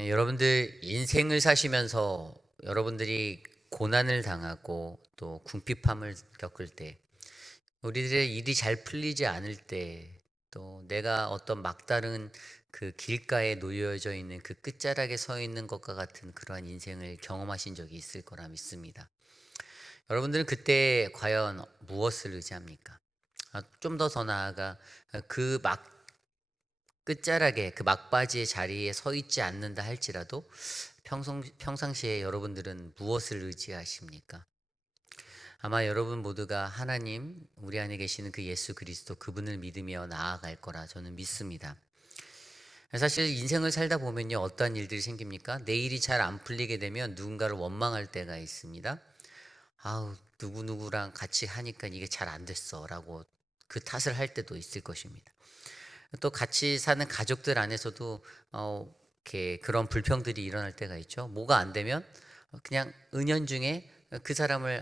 여러분들 인생을 사시면서 여러분들이 고난을 당하고 또 궁핍함을 겪을 때, 우리들의 일이 잘 풀리지 않을 때, 또 내가 어떤 막다른 그 길가에 놓여져 있는 그 끝자락에 서 있는 것과 같은 그러한 인생을 경험하신 적이 있을 거라 믿습니다. 여러분들은 그때 과연 무엇을 의지합니까? 좀 더 나아가 그 끝자락에 그 막바지의 자리에 서 있지 않는다 할지라도 평상시에 여러분들은 무엇을 의지하십니까? 아마 여러분 모두가 하나님, 우리 안에 계시는 그 예수 그리스도 그분을 믿으며 나아갈 거라 저는 믿습니다. 사실 인생을 살다 보면요, 어떠한 일들이 생깁니까? 내 일이 잘 안 풀리게 되면 누군가를 원망할 때가 있습니다. 아우, 누구누구랑 같이 하니까 이게 잘 안 됐어 라고 그 탓을 할 때도 있을 것입니다. 또 같이 사는 가족들 안에서도 이렇게 그런 불평들이 일어날 때가 있죠. 뭐가 안 되면 그냥 은연중에 그 사람을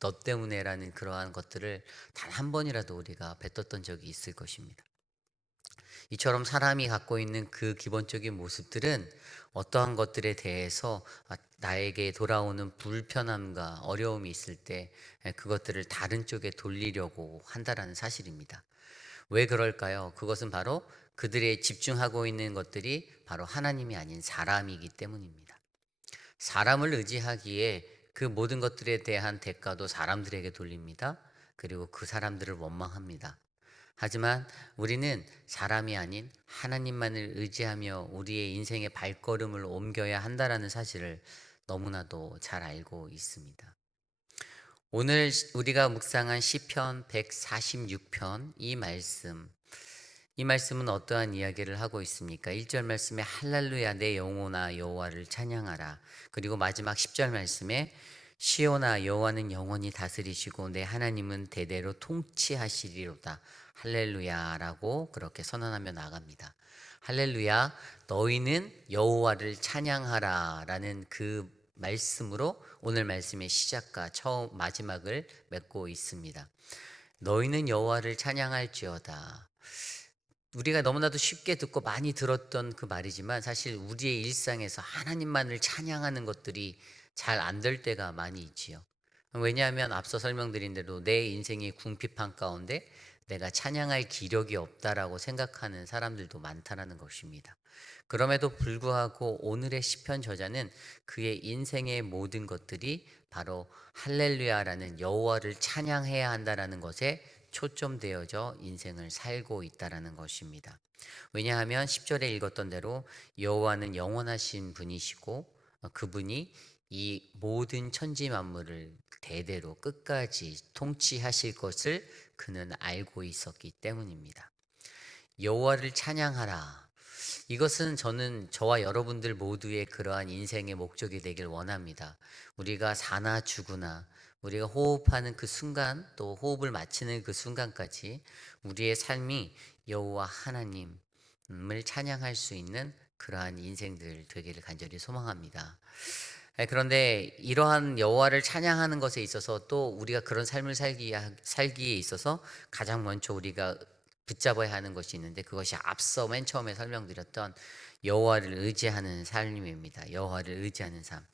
너 때문에라는 그러한 것들을 단 한 번이라도 우리가 뱉었던 적이 있을 것입니다. 이처럼 사람이 갖고 있는 그 기본적인 모습들은 어떠한 것들에 대해서 나에게 돌아오는 불편함과 어려움이 있을 때 그것들을 다른 쪽에 돌리려고 한다라는 사실입니다. 왜 그럴까요? 그것은 바로 그들의 집중하고 있는 것들이 바로 하나님이 아닌 사람이기 때문입니다. 사람을 의지하기에 그 모든 것들에 대한 대가도 사람들에게 돌립니다. 그리고 그 사람들을 원망합니다. 하지만 우리는 사람이 아닌 하나님만을 의지하며 우리의 인생의 발걸음을 옮겨야 한다라는 사실을 너무나도 잘 알고 있습니다. 오늘 우리가 묵상한 시편 146편 이 말씀은 어떠한 이야기를 하고 있습니까? 1절 말씀에 할렐루야 내 영혼아 여호와를 찬양하라. 그리고 마지막 10절 말씀에 시온아 여호와는 영원히 다스리시고 내 하나님은 대대로 통치하시리로다. 할렐루야라고 그렇게 선언하며 나갑니다. 할렐루야 너희는 여호와를 찬양하라라는 그 말씀으로 오늘 말씀의 시작과 처음 마지막을 맺고 있습니다. 너희는 여호와를 찬양할지어다. 우리가 너무나도 쉽게 듣고 많이 들었던 그 말이지만 사실 우리의 일상에서 하나님만을 찬양하는 것들이 잘 안 될 때가 많이 있지요. 왜냐하면 앞서 설명드린 대로 내 인생의 궁핍한 가운데 내가 찬양할 기력이 없다라고 생각하는 사람들도 많다라는 것입니다. 그럼에도 불구하고 오늘의 시편 저자는 그의 인생의 모든 것들이 바로 할렐루야라는 여호와를 찬양해야 한다라는 것에 초점되어져 인생을 살고 있다라는 것입니다. 왜냐하면 10절에 읽었던 대로 여호와는 영원하신 분이시고 그분이 이 모든 천지 만물을 대대로 끝까지 통치하실 것을 그는 알고 있었기 때문입니다. 여호와를 찬양하라. 이것은 저는 저와 여러분들 모두의 그러한 인생의 목적이 되길 원합니다. 우리가 사나 죽으나 우리가 호흡하는 그 순간 또 호흡을 마치는 그 순간까지 우리의 삶이 여호와 하나님을 찬양할 수 있는 그러한 인생들 되기를 간절히 소망합니다. 그런데 이러한 여호와를 찬양하는 것에 있어서 또 우리가 그런 삶을 살기에 있어서 가장 먼저 우리가 붙잡아야 하는 것이 있는데 그것이 앞서 맨 처음에 설명드렸던 여호와를 의지하는 삶입니다. 여호와를 의지하는 삶.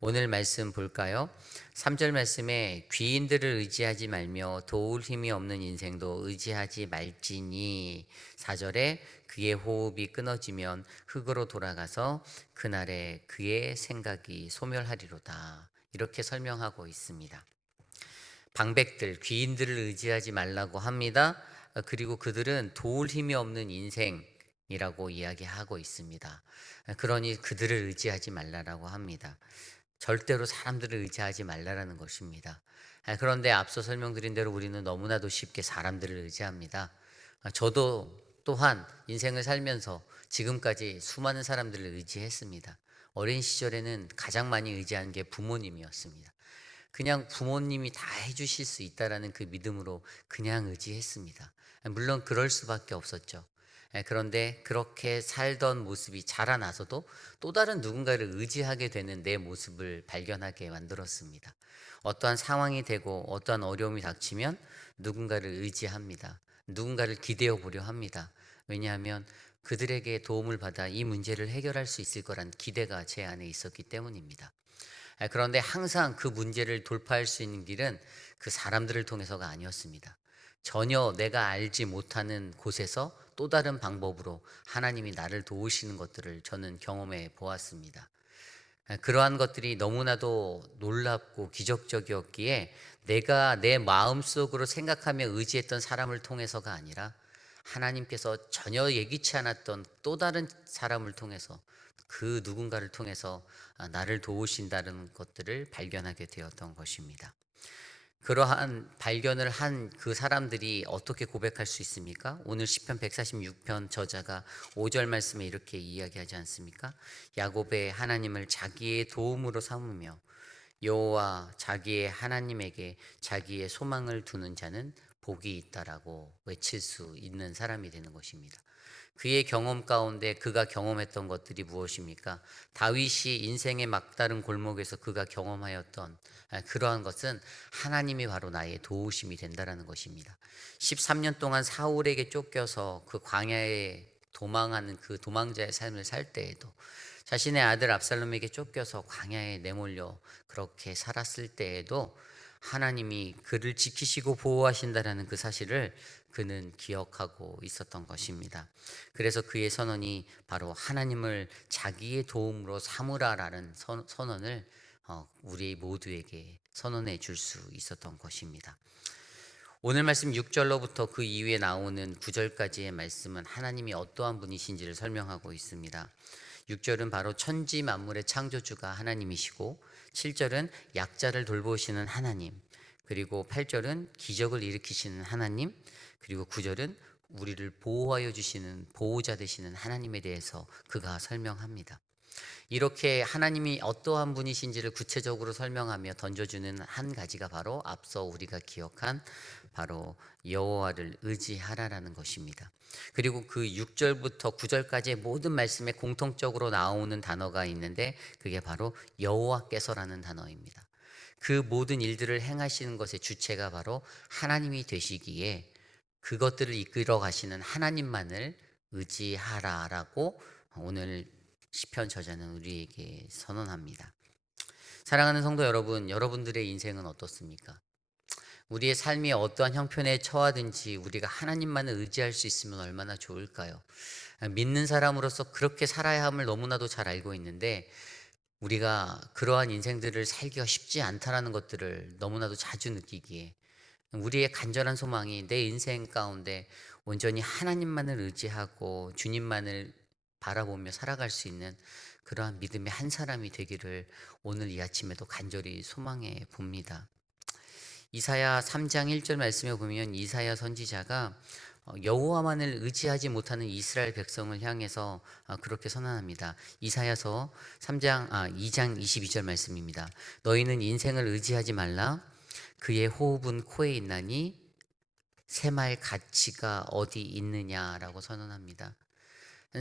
오늘 말씀 볼까요? 3절 말씀에 귀인들을 의지하지 말며 도울 힘이 없는 인생도 의지하지 말지니 4절에 그의 호흡이 끊어지면 흙으로 돌아가서 그날에 그의 생각이 소멸하리로다. 이렇게 설명하고 있습니다. 방백들, 귀인들을 의지하지 말라고 합니다. 그리고 그들은 도울 힘이 없는 인생이라고 이야기하고 있습니다. 그러니 그들을 의지하지 말라라고 합니다. 절대로 사람들을 의지하지 말라라는 것입니다. 그런데 앞서 설명드린 대로 우리는 너무나도 쉽게 사람들을 의지합니다. 저도 또한 인생을 살면서 지금까지 수많은 사람들을 의지했습니다. 어린 시절에는 가장 많이 의지한 게 부모님이었습니다. 그냥 부모님이 다 해주실 수 있다라는 그 믿음으로 그냥 의지했습니다. 물론 그럴 수밖에 없었죠. 그런데 그렇게 살던 모습이 자라나서도 또 다른 누군가를 의지하게 되는 내 모습을 발견하게 만들었습니다. 어떠한 상황이 되고 어떠한 어려움이 닥치면 누군가를 의지합니다. 누군가를 기대어 보려 합니다. 왜냐하면 그들에게 도움을 받아 이 문제를 해결할 수 있을 거란 기대가 제 안에 있었기 때문입니다. 그런데 항상 그 문제를 돌파할 수 있는 길은 그 사람들을 통해서가 아니었습니다. 전혀 내가 알지 못하는 곳에서 또 다른 방법으로 하나님이 나를 도우시는 것들을 저는 경험해 보았습니다. 그러한 것들이 너무나도 놀랍고 기적적이었기에 내가 내 마음속으로 생각하며 의지했던 사람을 통해서가 아니라 하나님께서 전혀 예기치 않았던 또 다른 사람을 통해서 그 누군가를 통해서 나를 도우신다는 것들을 발견하게 되었던 것입니다. 그러한 발견을 한 그 사람들이 어떻게 고백할 수 있습니까? 오늘 시편 146편 저자가 5절 말씀에 이렇게 이야기하지 않습니까? 야곱의 하나님을 자기의 도움으로 삼으며 여호와 자기의 하나님에게 자기의 소망을 두는 자는 복이 있다라고 외칠 수 있는 사람이 되는 것입니다. 그의 경험 가운데 그가 경험했던 것들이 무엇입니까? 다윗이 인생의 막다른 골목에서 그가 경험하였던 그러한 것은 하나님이 바로 나의 도우심이 된다라는 것입니다. 13년 동안 사울에게 쫓겨서 그 광야에 도망하는 그 도망자의 삶을 살 때에도 자신의 아들 압살롬에게 쫓겨서 광야에 내몰려 그렇게 살았을 때에도 하나님이 그를 지키시고 보호하신다라는 그 사실을 그는 기억하고 있었던 것입니다. 그래서 그의 선언이 바로 하나님을 자기의 도움으로 삼으라라는 선언을 우리 모두에게 선언해 줄 수 있었던 것입니다. 오늘 말씀 6절로부터 그 이후에 나오는 9절까지의 말씀은 하나님이 어떠한 분이신지를 설명하고 있습니다. 6절은 바로 천지 만물의 창조주가 하나님이시고 7절은 약자를 돌보시는 하나님, 그리고 8절은 기적을 일으키시는 하나님, 그리고 9절은 우리를 보호하여 주시는 보호자 되시는 하나님에 대해서 그가 설명합니다. 이렇게 하나님이 어떠한 분이신지를 구체적으로 설명하며 던져주는 한 가지가 바로 앞서 우리가 기억한 바로 여호와를 의지하라라는 것입니다. 그리고 그 6절부터 9절까지의 모든 말씀에 공통적으로 나오는 단어가 있는데 그게 바로 여호와께서라는 단어입니다. 그 모든 일들을 행하시는 것의 주체가 바로 하나님이 되시기에 그것들을 이끌어 가시는 하나님만을 의지하라라고 오늘 시편 저자는 우리에게 선언합니다. 사랑하는 성도 여러분, 여러분들의 인생은 어떻습니까? 우리의 삶이 어떠한 형편에 처하든지 우리가 하나님만을 의지할 수 있으면 얼마나 좋을까요? 믿는 사람으로서 그렇게 살아야 함을 너무나도 잘 알고 있는데 우리가 그러한 인생들을 살기가 쉽지 않다라는 것들을 너무나도 자주 느끼기에 우리의 간절한 소망이 내 인생 가운데 온전히 하나님만을 의지하고 주님만을 바라보며 살아갈 수 있는 그러한 믿음의 한 사람이 되기를 오늘 이 아침에도 간절히 소망해 봅니다. 이사야 3장 1절 말씀에 보면 이사야 선지자가 여호와만을 의지하지 못하는 이스라엘 백성을 향해서 그렇게 선언합니다. 이사야서 2장 22절 말씀입니다. 너희는 인생을 의지하지 말라. 그의 호흡은 코에 있나니 새말 가치가 어디 있느냐라고 선언합니다.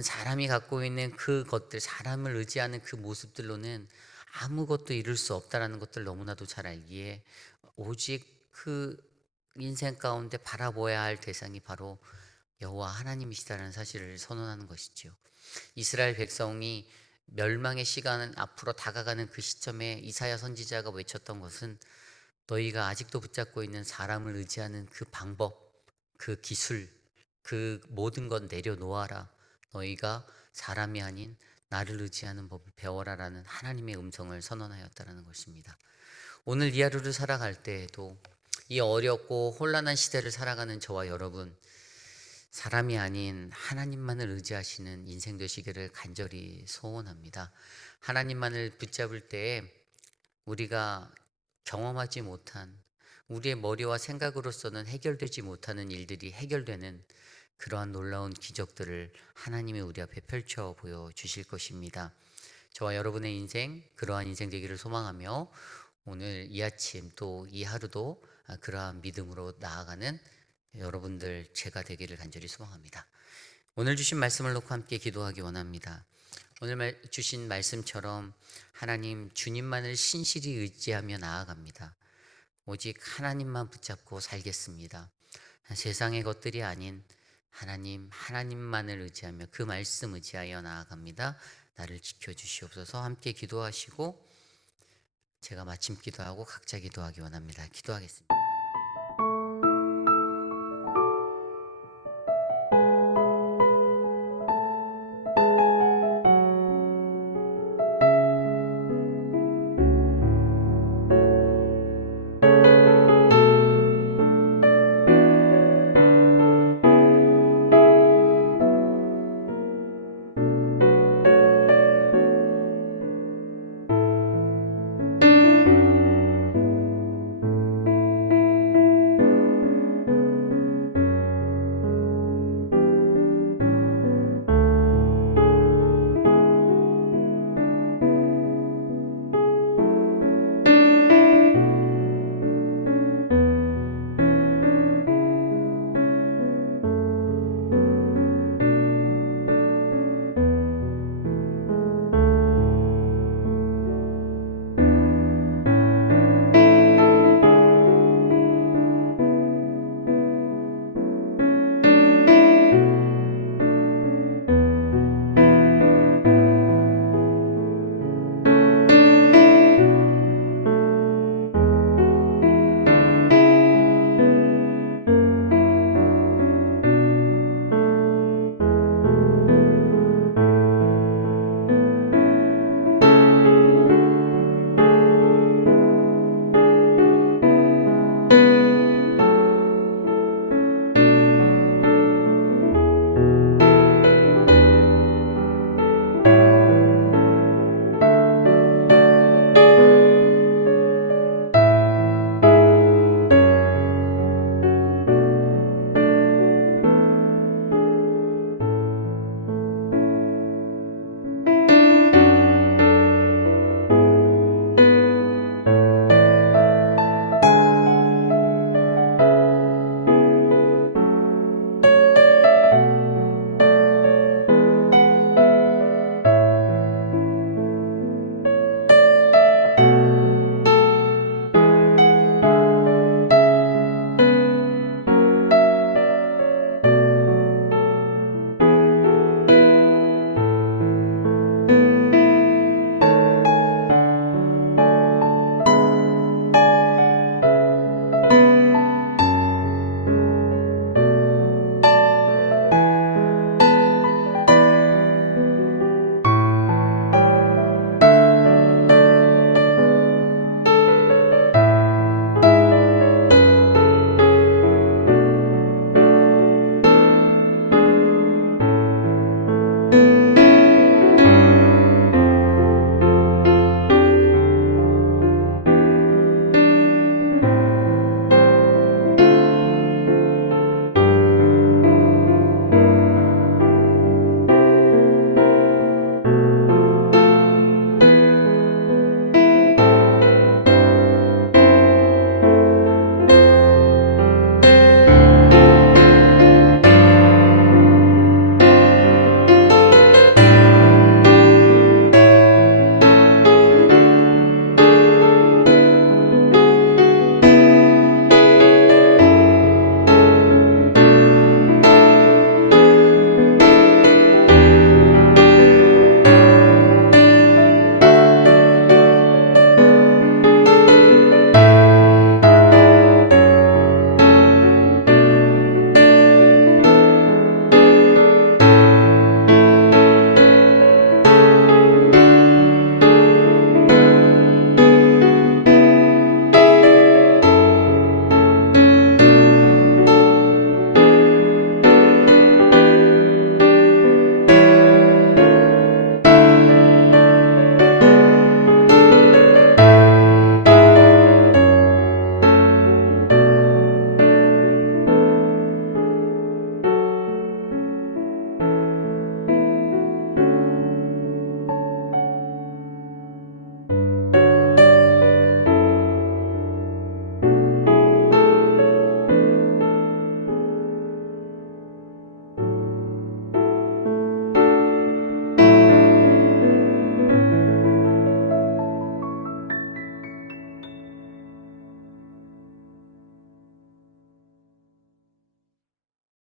사람이 갖고 있는 그것들, 사람을 의지하는 그 모습들로는 아무것도 이룰 수 없다라는 것들 너무나도 잘 알기에 오직 그 인생 가운데 바라보아야 할 대상이 바로 여호와 하나님이시다라는 사실을 선언하는 것이죠. 이스라엘 백성이 멸망의 시간은 앞으로 다가가는 그 시점에 이사야 선지자가 외쳤던 것은 너희가 아직도 붙잡고 있는 사람을 의지하는 그 방법, 그 기술, 그 모든 건 내려놓아라. 너희가 사람이 아닌 나를 의지하는 법을 배워라라는 하나님의 음성을 선언하였다라는 것입니다. 오늘 이 하루를 살아갈 때에도 이 어렵고 혼란한 시대를 살아가는 저와 여러분, 사람이 아닌 하나님만을 의지하시는 인생 되시기를 간절히 소원합니다. 하나님만을 붙잡을 때에 우리가 경험하지 못한 우리의 머리와 생각으로서는 해결되지 못하는 일들이 해결되는 그러한 놀라운 기적들을 하나님이 우리 앞에 펼쳐 보여 주실 것입니다. 저와 여러분의 인생 그러한 인생 되기를 소망하며 오늘 이 아침 또 이 하루도 그러한 믿음으로 나아가는 여러분들 제가 되기를 간절히 소망합니다. 오늘 주신 말씀을 놓고 함께 기도하기 원합니다. 오늘 주신 말씀처럼 하나님 주님만을 신실히 의지하며 나아갑니다. 오직 하나님만 붙잡고 살겠습니다. 세상의 것들이 아닌 하나님만을 의지하며 그 말씀 의지하여 나아갑니다. 나를 지켜주시옵소서. 함께 기도하시고 제가 마침 기도하고 각자 기도하기 원합니다. 기도하겠습니다.